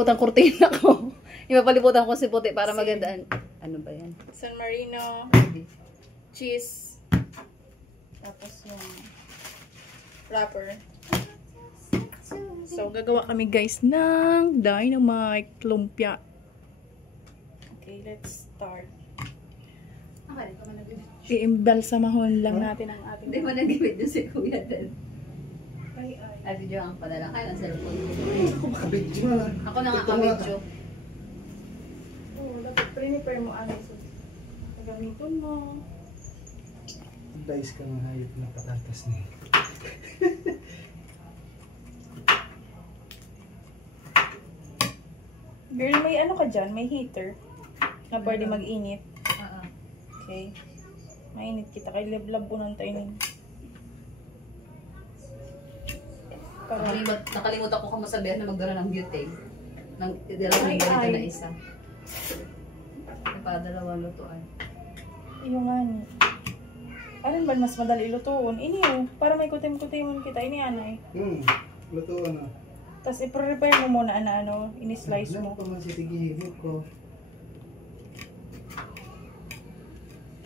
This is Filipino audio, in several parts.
Butang kurtina ko. Ipapalibutan ko si puti para magandaan. Ano ba yan? San Marino. Cheese. Tapos yung wrapper. So, gagawa kami guys ng dynamite lumpia. Okay, let's start. Okay, ito managibid. I-imbalsamahon lang natin ang ating... Hindi mo nagibid doon si Kuya din. Ay. Ay, video ang padala. Kaya lang cellphone ko. Ako makabidyo na. Ako na nga ka-video. Oo, dapat prepare mo ano. So, gamitin mo. Dice ka ng hayop na patatas niya. Girl, may ano ka dyan? May heater na pwede mag-init. Okay. Mainit kita. Kay lablab po ng tayo. Nakalimutan ko kamasabihan na magdala ng butane. Dalawang ganito na isa. Napadalawang lutuan. Yung nga ni. Alin ba mas madali lutuon? Iniyo. Para may kutim-kutimon kita. Ini anay. Lutuan na. Tapos i-prepare mo muna na ano. Ini-slice mo. Ano pa man sitigihimot ko?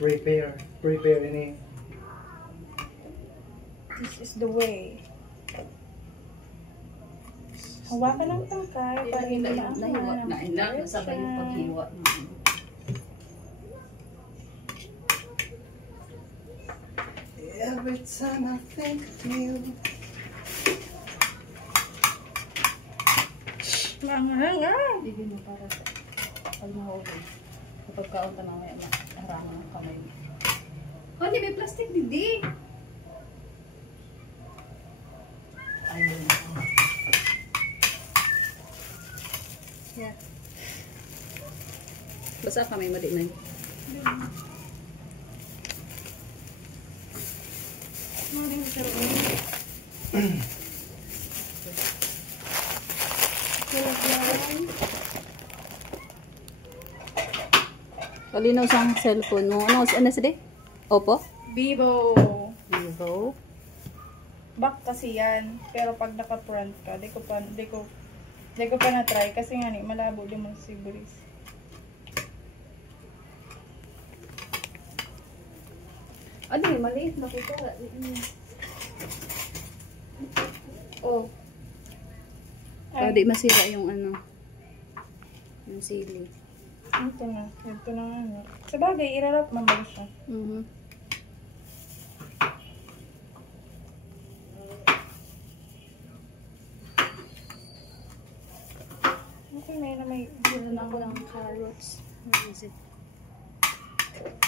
Prepare ini. This is the way. Hawakan ng tangkay para hindi maakuha. Nasabay yung paghiwa. Every time I think of you. Nga. Bigyan mo para sa pagmahuli. Kapag kaunta na may harangan ng kamay mo. Oh, hindi may plastic, hindi. Ayun. Yeah. Basta kamay mo din na yun. Kalinaw sa cellphone mo. Ano sila? Oppo? Vivo. Vivo. Back kasi yan. Pero pag naka-front ka, di ko pa na-try kasi nga ni malabo din mo si Boris. Ano yung maliit na kutsara? Oh. Para di masira yung ano. Yung sili. Ito na ano. Sa bagay, irarap man ba siya? Okay, may Meron ako ng carrots. Where is it?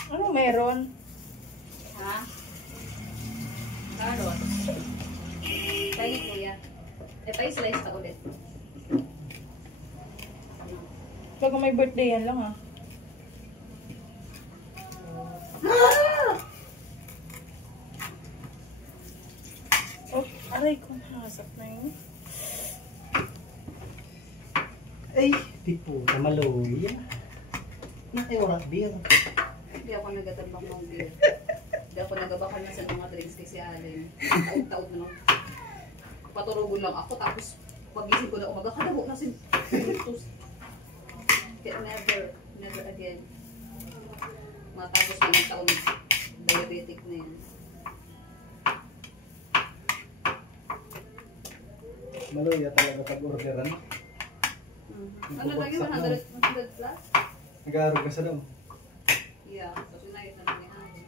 ano meron? Ha? Carrots. Tayo ni Kuya. Pa-slice pa ulit. Pag may birthday yan lang Oh, aray ko, nakasap na yun. Ay, tipo, namaloy. Nakiwarak beer. Hindi ako nagatabak ng beer. Hindi ako nagabakal na sa mga drinks kasi alin. Taot-taot na nung. Paturugon lang ako tapos pagising ko na umaga, kalaho na si Brutus. Never again. Matapos na ng taon, diabetic na yan. Maloya talaga pag-orderan. Ano lagi 100 plus? Nag-aarog ka sa daw. Yeah, so sinayot na lang ni Ani.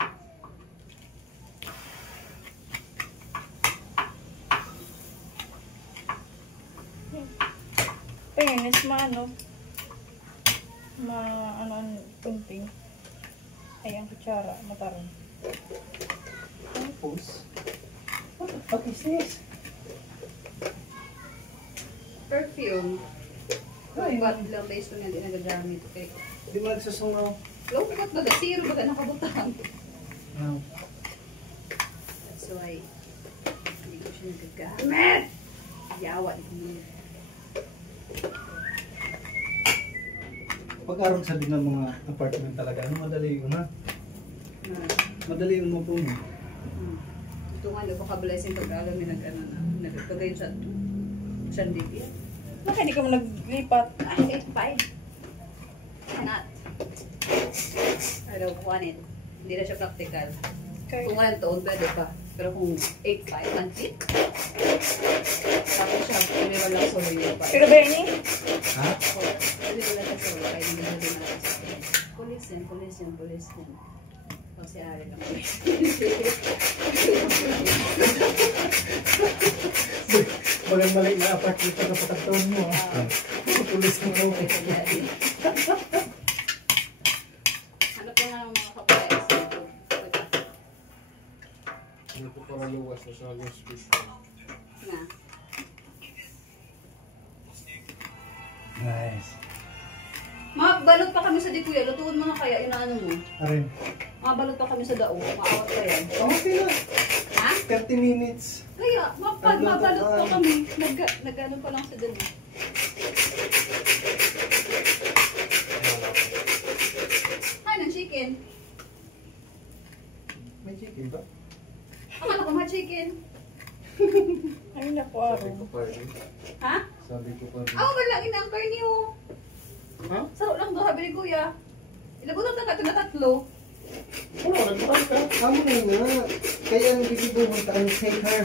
Fairness, tunting. Ay, ang kutsara, mataron. Tapos, what the fuck is this? Perfume. Ay, ba't lang base ko nga hindi nagagamit. Okay. Di mo nagsusungaw. Low cut baga, zero baga nakabutang. No. That's why, hindi ko siya nagagamit. Yawa, ito mo. Pag-arog sa din ng mga apartment talaga, ano madali yun ha? Madali yun mo po mo. Ito nga, baka blessing pag-alam may nag-ano na. Nagkagayon sa sandipya. Bakit hindi ka mo naglipat? Ay, 8.5. Cannot. I don't want it. Hindi na siya practical. Okay. Kung 1 taon, pwede pa. Pero kung 8.5, mansit. Tapos siya, umiwan lang solo yung pa. Pero Bernie, Ha? Pwede ko lang siya solo, kaya hindi na din natin sa akin. Pulis yan, pulis yan, pulis yan. O si Ari lang. Maling-mali na apartment na kapatagtaon mo. Pulis mo raw. Hanap ko nga ng mga kapayas. Ano ko para luwas na sa hospital. Nga. Nice. Balot pa kami sa di kuya. Lutuin mo na kaya yung ano mo. Arin. Balot pa kami sa dao. Maawat pa yan. Okay na. Ha? 30 minutes. Kaya, mabalot pa kami. Nag-ano pa lang sa dali. Ay, ng chicken. May chicken ba? Ang ano ko, ma chicken. ay na po Sabi ko araw. pa rin. Ha? Sabi ko pa rin. Malaki na ang karni oh. Ha? Sarap lang to, sabi ni kuya. Ilagutan na ka ito na 3. Oo, nagpapal ka. Amo na nga. Kaya ang bibigyan ka ang take her.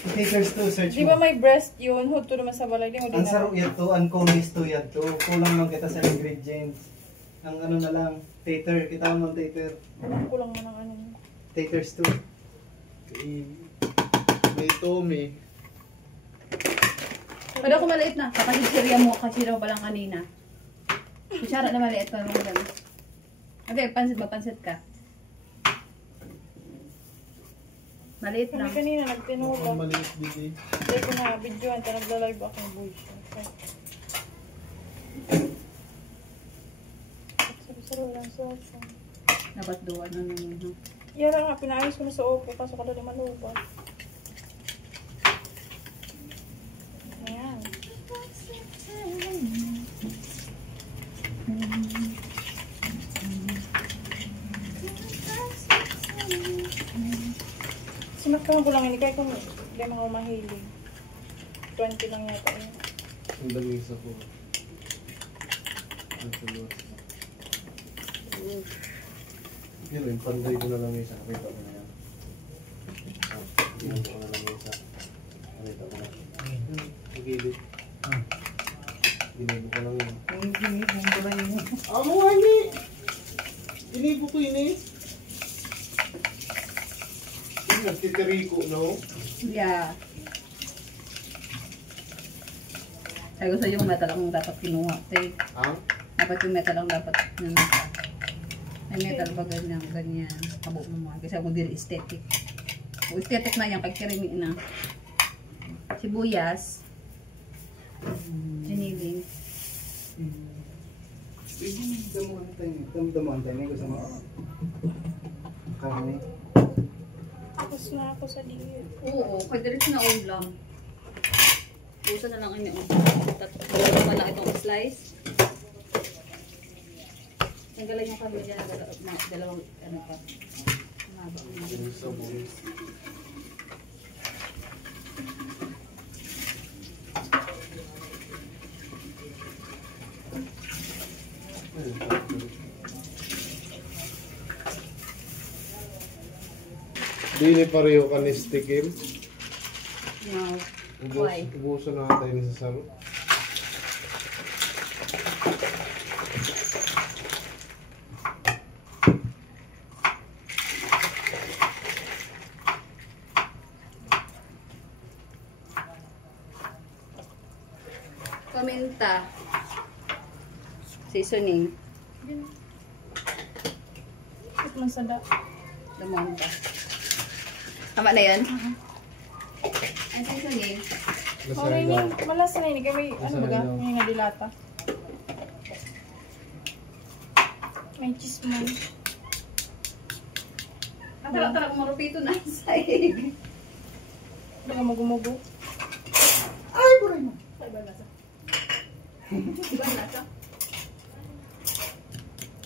Ang take her to search Di ba mo. may breast yun? Huto naman sa balay. Di mo Ang din sarap yato, ang conis to yato. Kulang lang kita sa ingredients. Ang ano na lang, tater. Kita mo ang tater. Kulang mo ng ano. Taters to. May Tommy. Pwede ako maliit na. Kapasisirya mo, kasira mo pa lang kanina. Kutsara na maliit pa mo lang. Okay, pansit ba? Pansit ka? Maliit Kami lang. kanina Mukhang nagtinula. maliit dito. Hindi ko na videoan. Nagla-live ako ng voice. Okay. Saro-saro lang sa Dapat doon. Ano. Yara nga, pinaayos ko na sa Oppo. Kaso ka doon malupa. Ayan. Sinaktan ko lang ini kaya kung hindi mo ako mahilig. 20 lang yata yun. Ang damisa ko. Ang tulos. Yun, yung panday ko na lang isa. Nakita ko na yan. Ginagawa ko na lang isa. Nakita ko na. Pagilid. Ginibo ko lang yun. Ang ginibong ko na yun. Amo nga ni! Ginibo ko yun eh. Yung nagtitiriko, no? Yeah. Sabi ko sa yung metal ang dapat kinuha. Ang? Dapat yung metal ang dapat nanasa. May metal ba ganyan. Kabuk mo mga. Kasi ako diri aesthetic. O aesthetic na yan. Pagkirimi na. Sibuyas. Giniling. Damuhan tayo. Gusto mo? Karne. Tapos na ako sa diet. Oo. Pwede rin na ulam. Pusa na lang ini. Tatlo pala itong slice. Tanggalin yung kami dyan. Dalawang ano pa. Mabang. Yung sabon. Dili pareho ka ni Stikim. No. Why? Ubuso na tayo ni sa saro. Paminta. Seasoning. Ito lang sa da. Lamon pa. Tama na yun? Ang seasoning. Okay ni, malasa na yun. Kaya may, ano Masaya baga, daw. may nga dilata. May cheese mo. Natara-tara kung marupito na sa sahig. Baga magumugo. Ay, buray mo. Sa ibang lasa. Ibang lasa?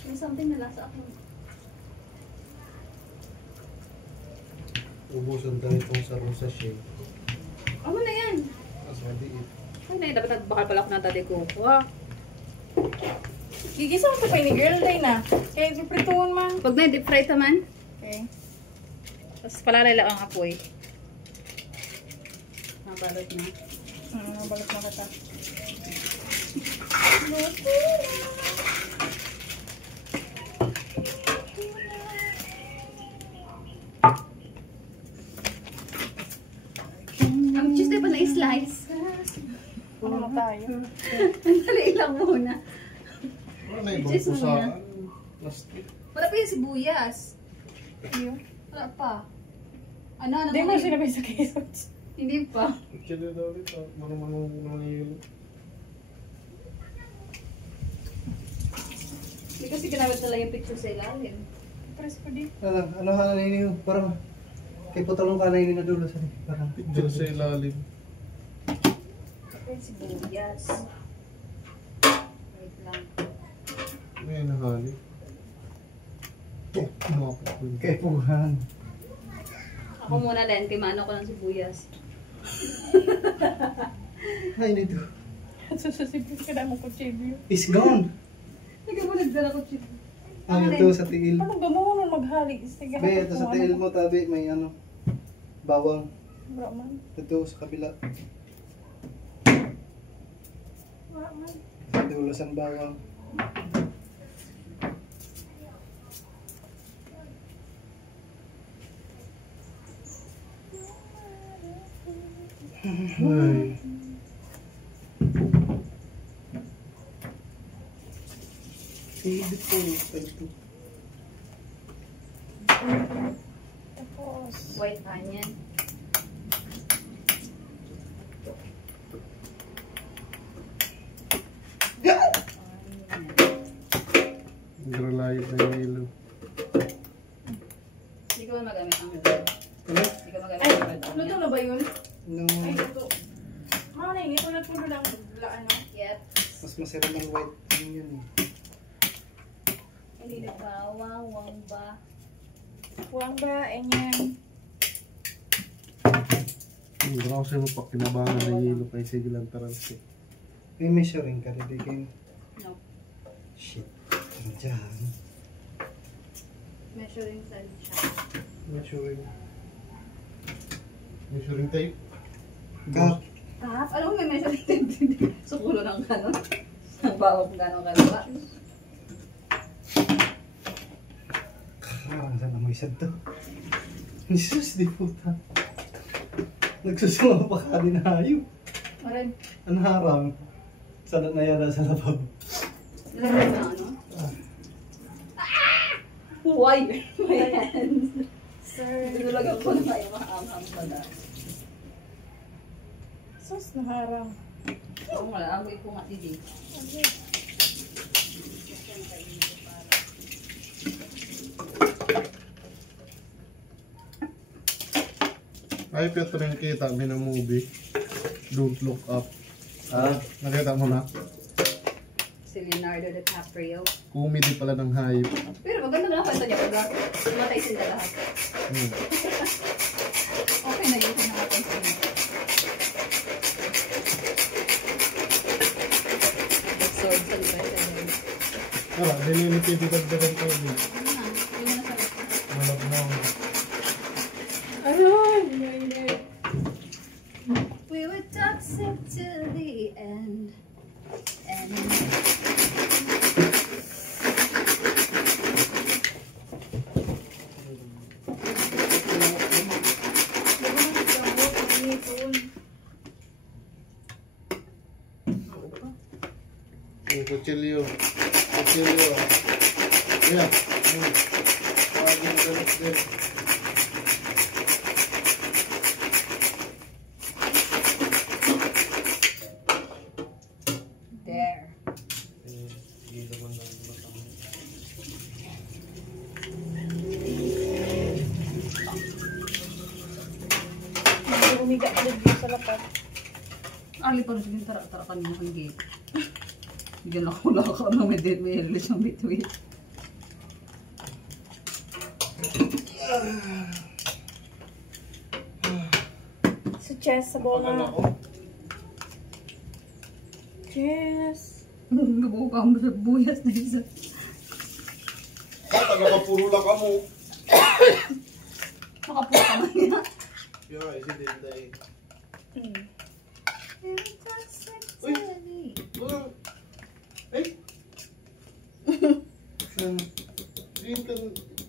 May something na lasa ako. Ubuson tayo itong saro sa shake. Ano na yan? Mas maliit. Ay, dapat nagbakal pala ako ng tati ko. Wow. Gigisa mo pa ni girl day na. Kaya iprituhon man. Pag na deep fry naman, Okay. tapos palalay lang ang apoy. Nabalot na. Nabalot na kita. Ang cheese pa na-slice. Ano na tayo? Ang dali lang muna. Wala na ibang Cheese muna. pusaan. Plastic. Wala pa yung sibuyas. Yun. Wala pa. Ano? Hindi mo sinabi sa questions. Hindi pa. Actually daw ito. Marunong hilo. Hindi kasi ginamit nila yung picture sa ilalim. Press ko di. Ano na ninyo? Parang kay putalong ka na yun na dulo sa parang Picture sa ilalim. Yung sibuyas. Wait lang. May nahali. Ito. Kumapit ko yun. kay puhan. Ako muna din, kay mano ko ng sibuyas. Ay, nito. Sususipin ka na mo kutsilyo. Is gone. Hindi mo nagdala ko chip. Ay, ito sa tiil. Ano ba mo nung maghali? Sige, Be, ito sa tiil mo tabi, may ano, bawang. Bro man. Ito sa kabila. Bro man. Sa dulo sa bawang. Ay. Edit po. Ito. Tapos. White onion. Naglalayot na yung hilo. Hindi ko ba magamit ang red? Ano? Hindi ko magamit Ay, ang red onion. luto na ba yun? No, Ay, luto. Mga na yun, ito nagpulo lang ano. Yep. mas masarap ng white. Ano yun eh. Hindi na bawang ba? Huwag ba, yan. Hindi ko kasi mapakinabangan ng hilo kay sige lang taransi. May measuring ka rin kayo. No. Shit. Ano dyan? Measuring sand siya. Measuring. Measuring tape. Kap. Tap? Alam mo may measuring tape din. Sukulo ng kanon. Ang bawang kung gano'ng kalaba. Parang saan amoy sad to? Jesus, di puta. Nagsusuma pa ka din hayop. Maray. Ang harang. Salat na yara sa labab. Nilagay mo na ano? Why? My hands. Sir. Dinulagan ko na kayo mahamham pala. Sus, naharang. Oo nga, amoy ko nga hindi. Ay, Pietro yung kita mo ng movie. Don't Look Up. Ah, Nakita mo na? Si Leonardo DiCaprio. Comedy pala ng hayop. Pero maganda na kwento niya pag tumatay sila lahat. Hmm. Okay na yun na natin sa inyo. Sword sa liba siya din. Tara, dinilipid-dagdagan ko yun. Ano na? Hindi mo na sa Malab na ako. Ano? We were toxic till the end. And Yung kutsilyo. Kutsilyo. Yeah. Pagin galit din. there. Umiga ka din sa lapat. Ali pa rin yung tara kanina kang gate. Bigyan ako laka na may release ng bituin. Sa chest, sa bola. Ano ako? Yes. Nabuka ang buyas na isa. Taga-kapuro lang ka mo. Makapuha ka man niya. Yeah, isi Dinday. Mm. Uy! Walang... Ay! Green kan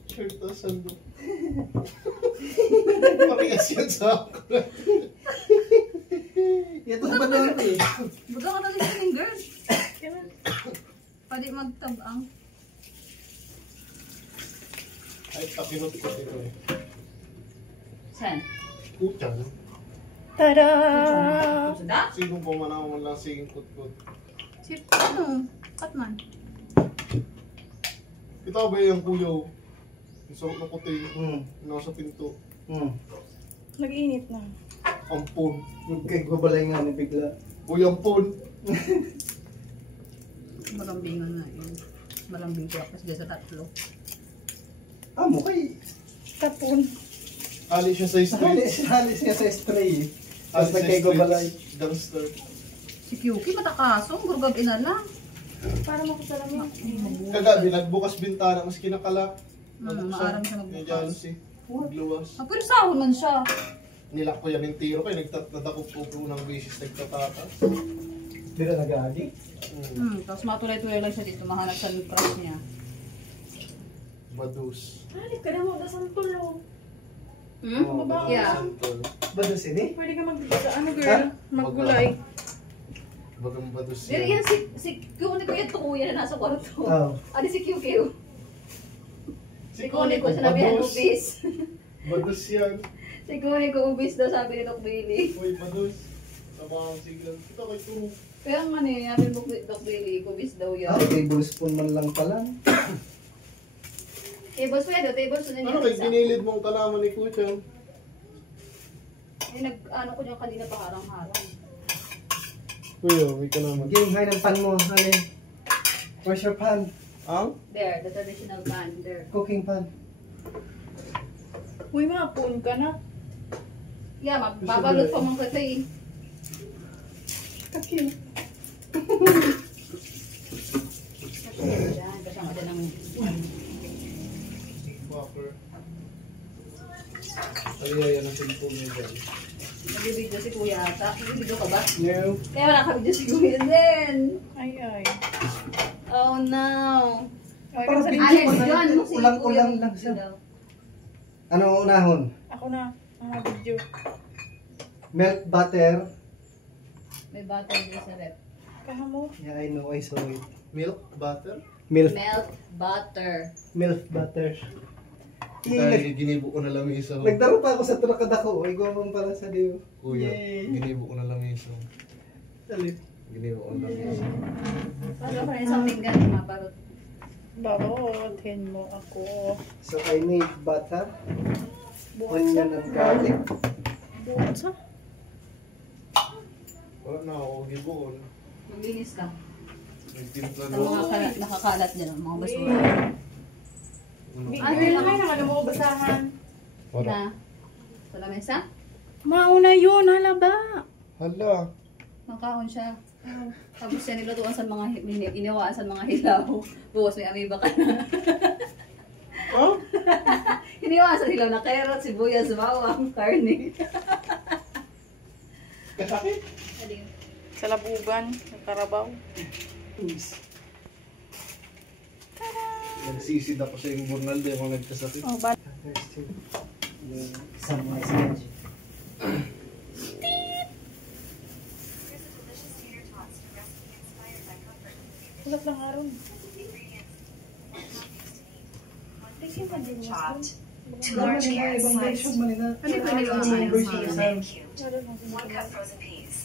shirt na sando. Pakigas yan sa ako. Ito ba doon eh? Buka ka na listening, girl. Pwede magtabang. Ay, tapinot ko dito eh. Saan? Kutyan. Tada! Suda? Sino po man lang siging kutkut? Si ano? Katman. Kita ba yung kuyaw? Yung sarap na puti. Nasa pinto. Nag-init na. Ampun. Nagkagbabalay nga ni bigla. Uy, ampun. Malambingan na yun. Malambing ko ako sa tatlo. Amo kay... Tapon. Ali siya sa street. Halis niya sa stray. Ali Tapos sa nagkagbabalay. street. Dumpster. Si Kyuki matakasong. Gurugab ina lang. Para makasalamin. Kagabi, nagbukas bintana, mas kinakalak. Maaram siya magbukas. Yung jealousy. Magluwas. Pero sahon man siya. Nilak ko yan yung tiro kayo, nagtatadakop ko ng bisis, nagtatata. Di na nag-aagi? Tapos matulay-tulay lang siya dito. Mahanap sa crush niya. Badus. Halip ka na mo, dasang tulo. Oo, Baba. Yeah. Santol. Badus ini? Pwede ka ano girl? Ha? Maggulay. Bagang badus Pero yan. yan si Kyuki ko yung tukuya na nasa kwarto. Oo. Ano si Kyuki? Si Kuni ko, sinabihan badus. ubis. Badus yan. Si Kuni ko ubis daw, sabi ni Doc Billy. Uy, badus. Sama ang siglang. Kita kay Tumo. Pero ang ano yun, sabi ni Doc Billy, ubis daw yan. Tablespoon man lang pala. Tables pwede, tables na Ano niya. kay ginilid mong kalaman ni Kuchan? Ano ko niya kanina pa harang-harang. Uy, oh, may kalaman. Game high ng pan mo, honey. Where's your pan? Ang? There, the traditional band, there. Cooking pan. Uy, mapun ka na. Yeah, babalot pa mga kata eh. Kakin. Yan, kasama din ng... Walker. Aliyaya ng cellphone niya dyan. Nag-video si Kuya ata. Nag-video ka ba? No. Kaya wala ka video si Kuya din. Ay, ay. Oh no. Okay, Parang kasi video Alex, mo na yun. lang. Ulang-ulang lang siya. Ano unahon? ako na. Ang video. Milk butter. May butter din sa rep. Kaha mo. Yeah, I know. I saw it. Milk? Butter? Milk. Melt butter. Milk butter. Dahil ginibo ko na lang isa. Nagdaro pa ako sa turakada ko. Ay, gawang para sa diyo. Kuya, Yay. ginibo ko na lang isa. Dali. Ginibo ko na lang isa. Paano pa rin sa pinggan, maparot. Babotin mo ako. So, I need butter. Buhat sa. Onion and garlic. Buhat sa. Wala na ako, giboon. Maglinis ka. Nagtimpla Sa na mga ako. nakakalat dyan, mga basura. Ano? Ay, naman naman mo basahan. Wala. Na, sa lamesa, Mauna yun, halaba. Hala. makahon siya. Tapos siya nilutuan sa mga, inawaan sa mga hilaw. Bukas may amoeba ka na. Oh? Iniwaan sa hilaw na carrot, sibuyas, bawang, karne. Kasakit? Alin? Sa labugan, sa karabaw. Nagsisid ako sa yung burnal di ako nagkasakit. Oh, ba? There's two. Some nice magic. Kulap lang aron. Chopped. Two Ano large carrots ibang sliced. version man na. Ano yung pwede ko Rotated kumain? version Version and sa cubed. Aron mo 1 cup frozen peas.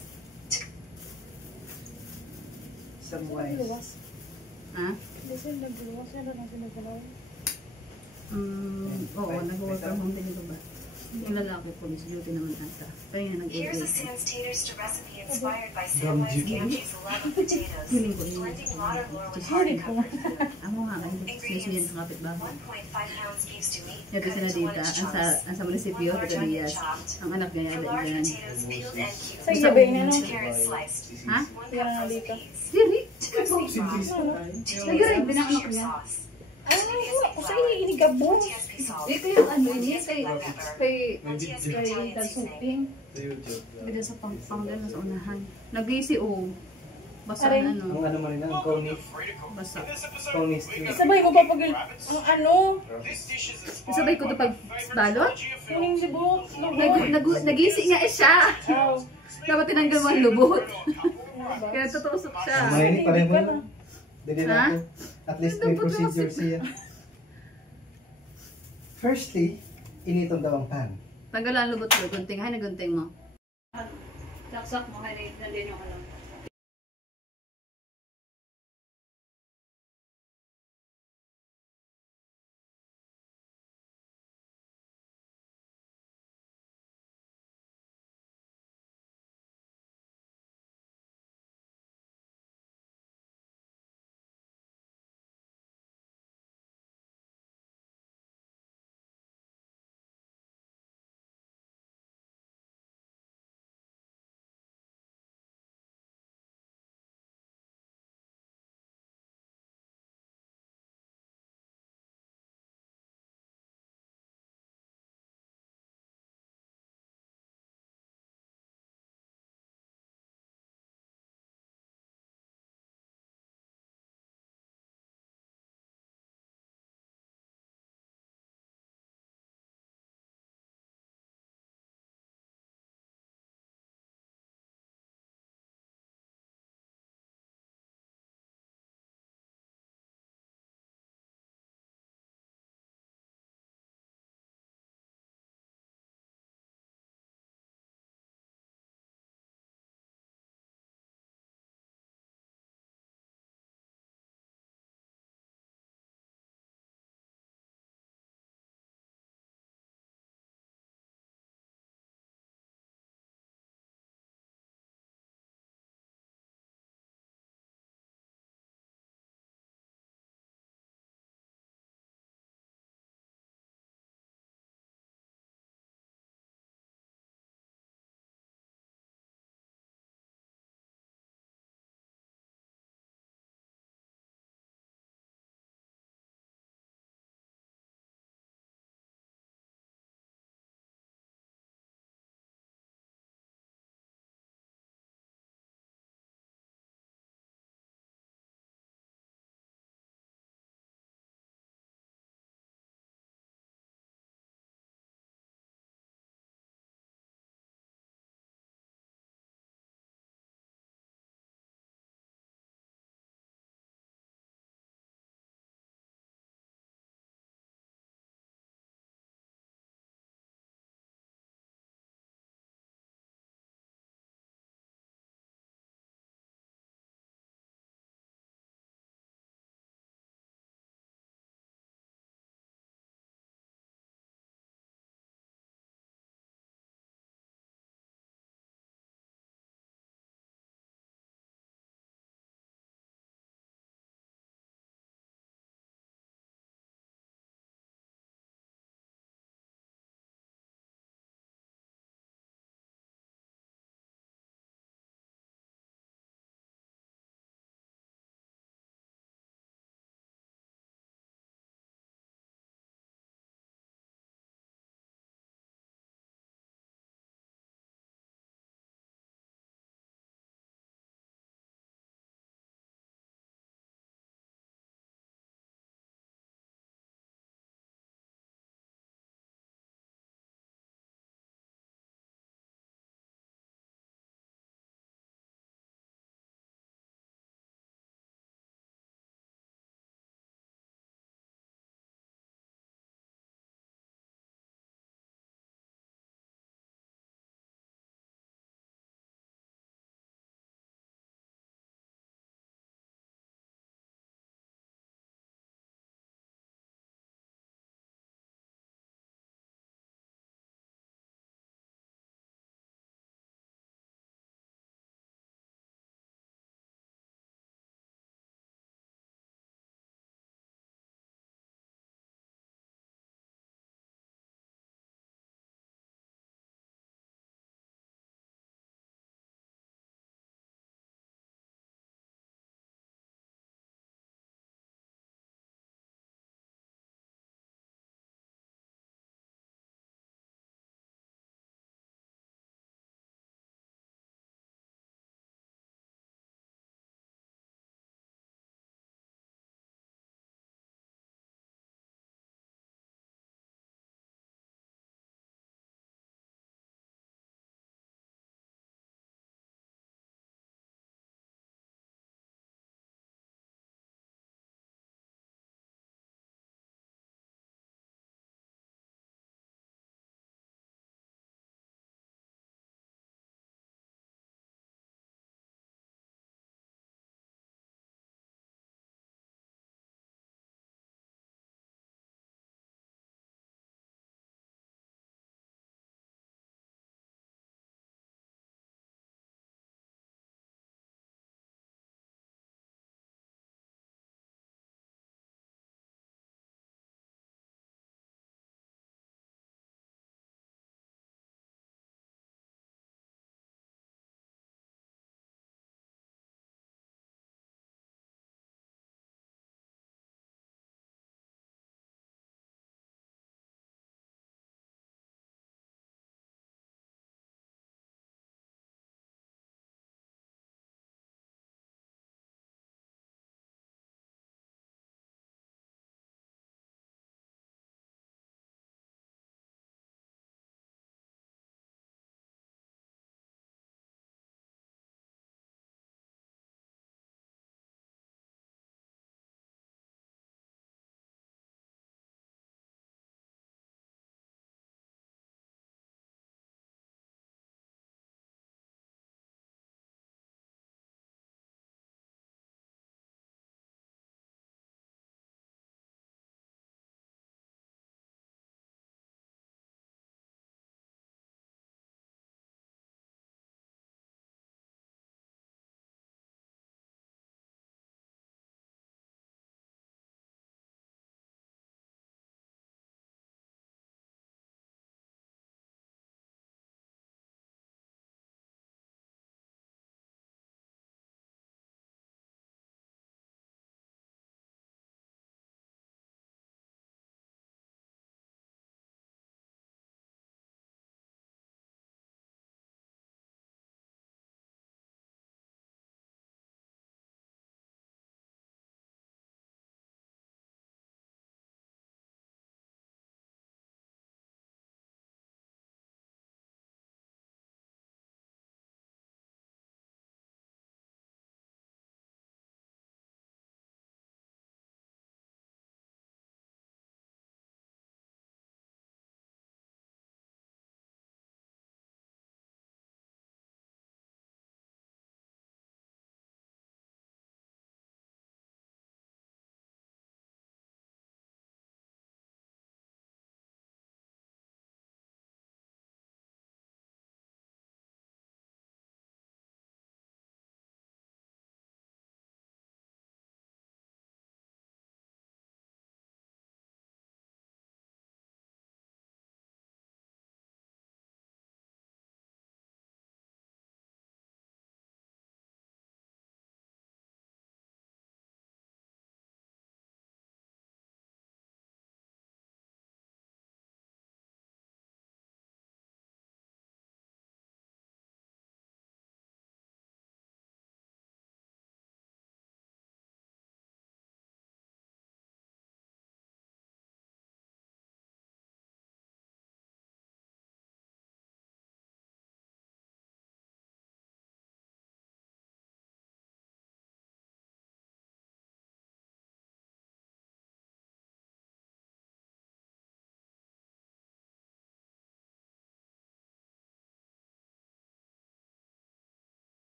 some wise. Luwas. Ha? Hindi siya nagluwas. Ano lang sinagalaw? Oo, nag-work from home din ko ba? Yung lalaki police duty naman ata. Kaya nga Here's a nag-order. Sam's Taters recipe inspired by Dum Samwise Jim. Gamgee's love of potatoes. Hiling ko yun. Blending water lore with Sorry hard po. cover. Ako nga, ay excuse me yan sa kapitbahay. 1.5 pounds beef stewie. Yan kasi na cut into dita, one inch ang chunks. sa munisipyo, One large ito onion Diaz. chopped. Ang anak niya, For yan. large Yan. potatoes, peeled and cubed. Sa gabi na no. 2 carrots sliced. Ha? 1 cup Yan ang frozen dito. peas. Dili? 2 cups beef sauce. Ano? 2 Nagaray, tablespoons binakanak sugar niya. sauce. Ano? Sa inigabong. TSP salt. Ito yung ano, yun kay, kay, 1 TSP Kay Italian seasoning. Dalsuping. Sa YouTube. ganda sa panggan sa unahan. Nag-isi o. Basa Aray. na Ang ano. ano man rin, ang corny. Basa. Corny street. Sabay mo pa pag ang ano? Sabay ko ito pag balot. Huling libot. Lubot. Nag-isi nga siya. Aw. Dapat tinanggal mo ang lubot. Ano ba? Kaya tutusok siya. Mahinig pa rin mo. Dili Ha? na ako. At least may procedure siya. Firstly, initong daw ang pan. Tanggalan ang lubot ko. Gunting. Hay na gunting mo. Saksak mo. Hay na nandun yung alam.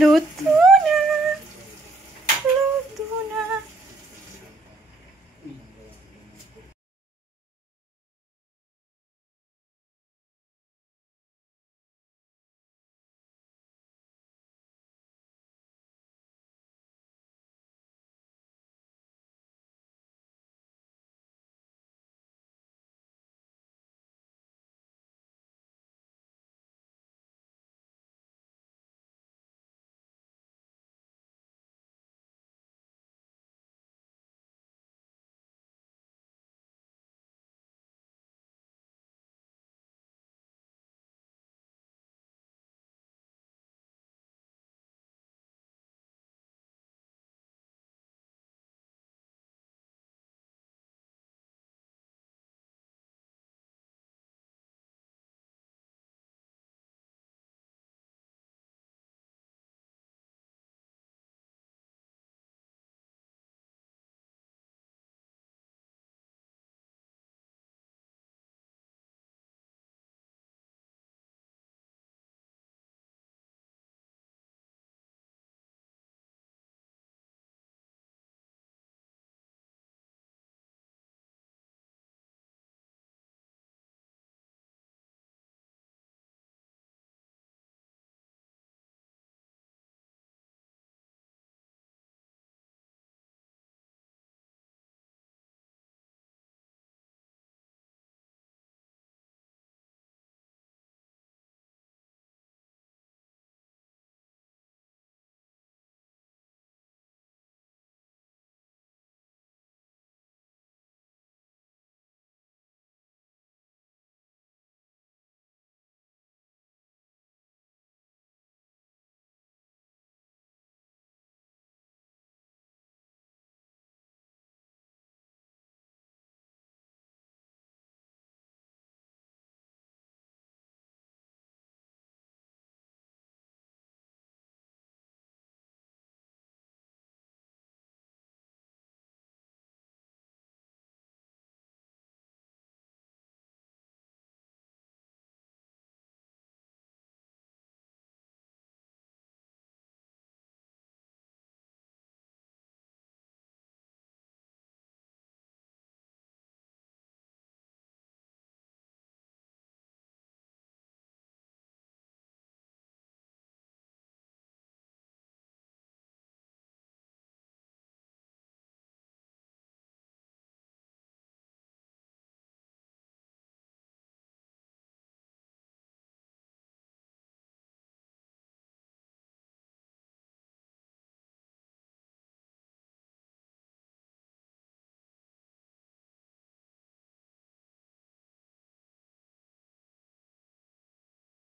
Luto na!